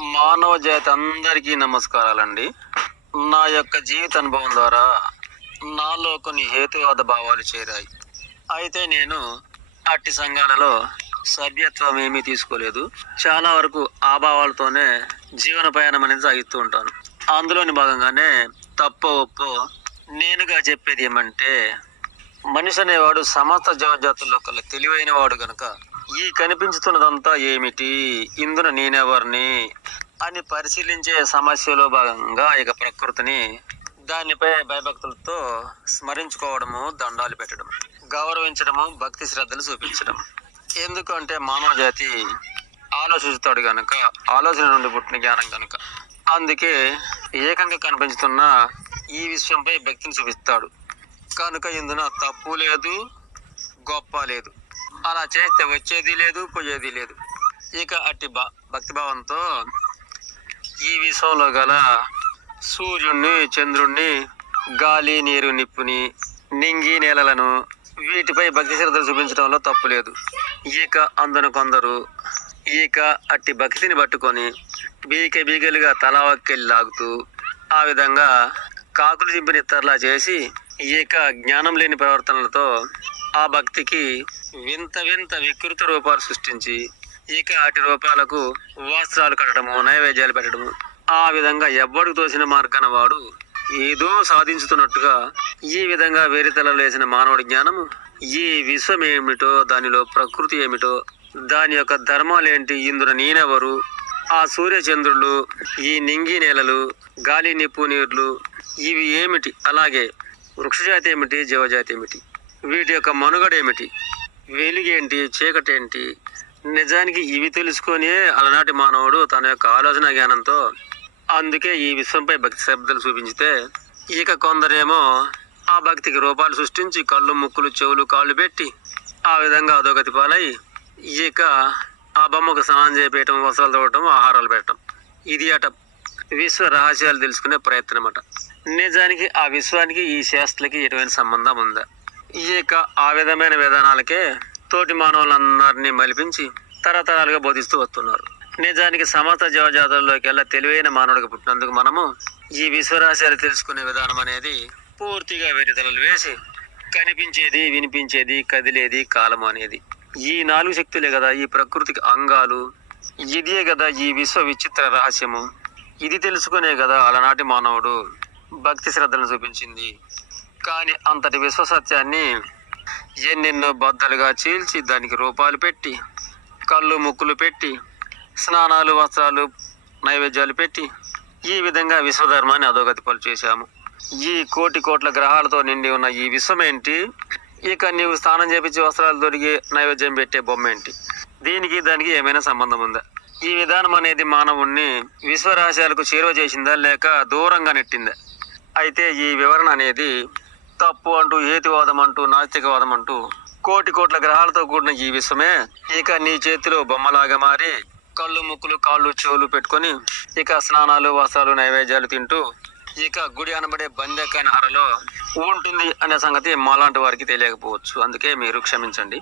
మానవ జాతి అందరికీ నమస్కారాలండి. నా యొక్క జీవిత అనుభవం ద్వారా నాలో కొన్ని హేతువాద భావాలు చేరాయి. అయితే నేను అట్టి సంఘాలలో సభ్యత్వం ఏమీ తీసుకోలేదు. చాలా వరకు ఆ భావాలతోనే జీవన ప్రయాణం అనేది సాగిస్తూ ఉంటాను. అందులోని భాగంగానే తప్ప ఒప్పో నేనుగా చెప్పేది ఏమంటే మనిషి అనేవాడు సమస్త జీవజాతుల్లో కల్లా తెలివైన వాడు గనక ఈ కనిపించుతున్నదంతా ఏమిటి? ఇందున నేనెవరిని? అని పరిశీలించే సమస్యలో భాగంగా ఇక ప్రకృతిని దానిపై భయభక్తులతో స్మరించుకోవడము దండాలు పెట్టడం గౌరవించడము భక్తి శ్రద్ధలు చూపించడం ఎందుకంటే మానవ జాతి ఆలోచిస్తాడు కనుక ఆలోచన నుండి పుట్టిన జ్ఞానం కనుక అందుకే ఏకంగా కనిపించుతున్న ఈ విషయంపై భక్తిని చూపిస్తాడు. కనుక ఇందున తప్పు లేదు గొప్ప లేదు. అలా చేస్తే వచ్చేది లేదు పోయేది లేదు. ఇక అట్టి భ భక్తి భావంతో ఈ విశ్వంలో గల సూర్యుణ్ణి చంద్రుణ్ణి గాలి నీరు నిప్పుని నింగి నేలలను వీటిపై భక్తి శ్రద్ధలు చూపించడంలో తప్పు లేదు. ఈక అందను కొందరు ఈక అట్టి భక్తిని పట్టుకొని బీక బీకలుగా తలవక్కెళ్ళి లాగుతూ ఆ విధంగా కాకులు చింపిన ఇతరులా చేసి ఈక జ్ఞానం లేని ప్రవర్తనలతో ఆ భక్తికి వింత వింత వికృత రూపాలు సృష్టించి ఇక అటు రూపాలకు వస్త్రాలు కట్టడము నైవేద్యాలు పెట్టడము. ఆ విధంగా ఎవ్వడికి తోసిన మార్గాన వాడు ఏదో సాధించుతున్నట్టుగా ఈ విధంగా వేరితల వేసిన మానవుడి జ్ఞానము ఈ విశ్వం ఏమిటో దానిలో ప్రకృతి ఏమిటో దాని యొక్క ధర్మాలు ఏంటి ఇందున నేనెవరు? ఆ సూర్యచంద్రులు ఈ నింగి నేలలు గాలి నిప్పు నీర్లు ఇవి ఏమిటి? అలాగే వృక్షజాతి ఏమిటి జీవజాతి ఏమిటి? వీటి యొక్క మనుగడ ఏమిటి? వెలుగేంటి చీకటేంటి నిజానికి ఇవి తెలుసుకొని అలనాటి మానవుడు తన యొక్క ఆలోచన జ్ఞానంతో అందుకే ఈ విశ్వంపై భక్తి శ్రద్ధలు చూపించితే ఇక కొందరేమో ఆ భక్తికి రూపాలు సృష్టించి కళ్ళు ముక్కులు చెవులు కాళ్ళు పెట్టి ఆ విధంగా అధోగతి పాలై ఇక ఆ బొమ్మకు స్నానం చేపేయటం వస్త్రాలు తవ్వటం ఆహారాలు పెట్టడం ఇది అట విశ్వ రహస్యాలు తెలుసుకునే ప్రయత్నం అట. నిజానికి ఆ విశ్వానికి ఈ శాస్త్రలకి ఎటువంటి సంబంధం ఉందా? ఇక ఆ విధమైన విధానాలకే తోటి మానవులందరినీ మలిపించి తరతరాలుగా బోధిస్తూ వస్తున్నారు. నిజానికి సమస్త జీవజాతుల్లోకెల్లా తెలివైన మానవుడికి పుట్టినందుకు మనము ఈ విశ్వరాశయాలు తెలుసుకునే విధానం అనేది పూర్తిగా వెరితలలు వేసి కనిపించేది వినిపించేది కదిలేది కాలం అనేది. ఈ నాలుగు శక్తులే కదా ఈ ప్రకృతికి అంగాలు. ఇదే కదా ఈ విశ్వ విచిత్ర రహస్యము. ఇది తెలుసుకునే కదా అలనాటి మానవుడు భక్తి శ్రద్ధలను చూపించింది. కానీ అంతటి విశ్వసత్యాన్ని ఎన్నెన్నో బద్దలుగా చీల్చి దానికి రూపాలు పెట్టి కళ్ళు ముక్కులు పెట్టి స్నానాలు వస్త్రాలు నైవేద్యాలు పెట్టి ఈ విధంగా విశ్వధర్మాన్ని అధోగతి పలు చేశాము. ఈ కోటి కోట్ల గ్రహాలతో నిండి ఉన్న ఈ విశ్వం ఏంటి? ఇక నీవు స్నానం చేపించి వస్త్రాలు దొరికి నైవేద్యం పెట్టే బొమ్మ ఏంటి? దీనికి దానికి ఏమైనా సంబంధం ఉందా? ఈ విధానం అనేది మానవుణ్ణి విశ్వరాశయాలకు చేరువ చేసిందా లేక దూరంగా నెట్టిందా? అయితే ఈ వివరణ అనేది తప్పు అంటూ ఏతివాదం అంటూ నాస్తికవాదం అంటూ కోటి కోట్ల గ్రహాలతో కూడిన ఈ విశ్వమే ఇక నీ చేతిలో బొమ్మలాగా మారి కళ్ళు ముక్కులు కాళ్ళు చెవులు పెట్టుకొని ఇక స్నానాలు వస్త్రాలు నైవేద్యాలు తింటూ ఇక గుడి అనబడే బందెకాని అరలో ఉంటుంది అనే సంగతి మాలాంటి వారికి తెలియకపోవచ్చు. అందుకే మీరు క్షమించండి.